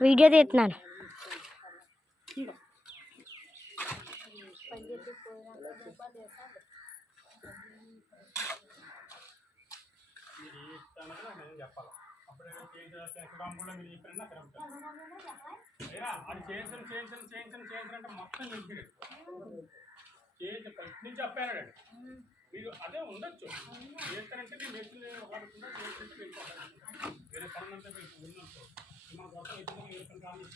Video తీస్తున్నాను. చెప్పాలి అప్పుడు ఎక్కడ మీరు చెప్పినా అది చేయించంటే మొత్తం నిలిపిడు చేయించి ఫస్ట్ నుంచి చెప్పాను మీరు అదే ఉండొచ్చు చేస్తారంటే నేను మెషిన్ వాడకుండా చేస్తుంటే వెళ్ళిపోతాను వేరే పనులంతా ఉన్నట్టు మన కోసం ఎక్కువ వేసుకుని కాదు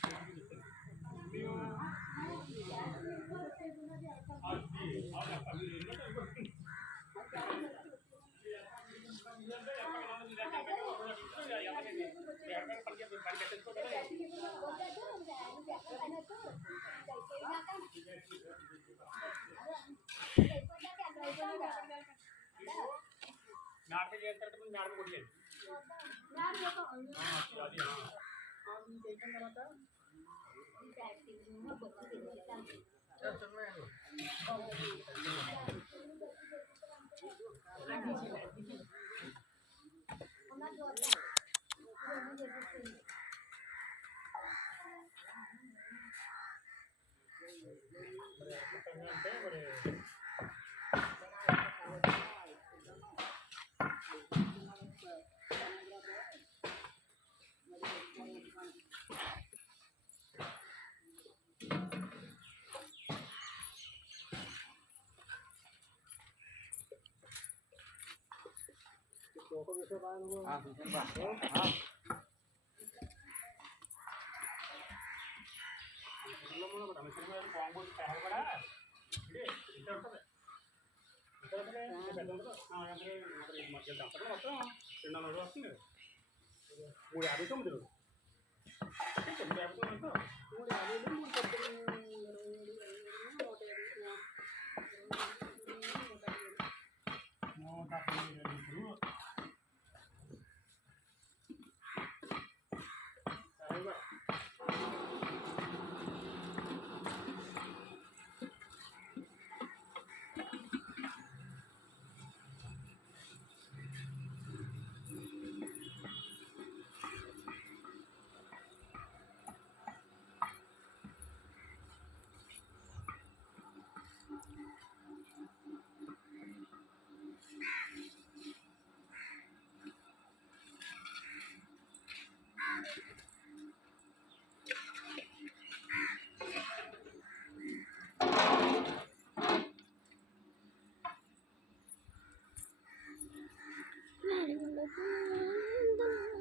నాటకం చేస్తారంటే మేడం కొట్టలేదు అంటే మరి వస్తుంది 359 Hallelujah.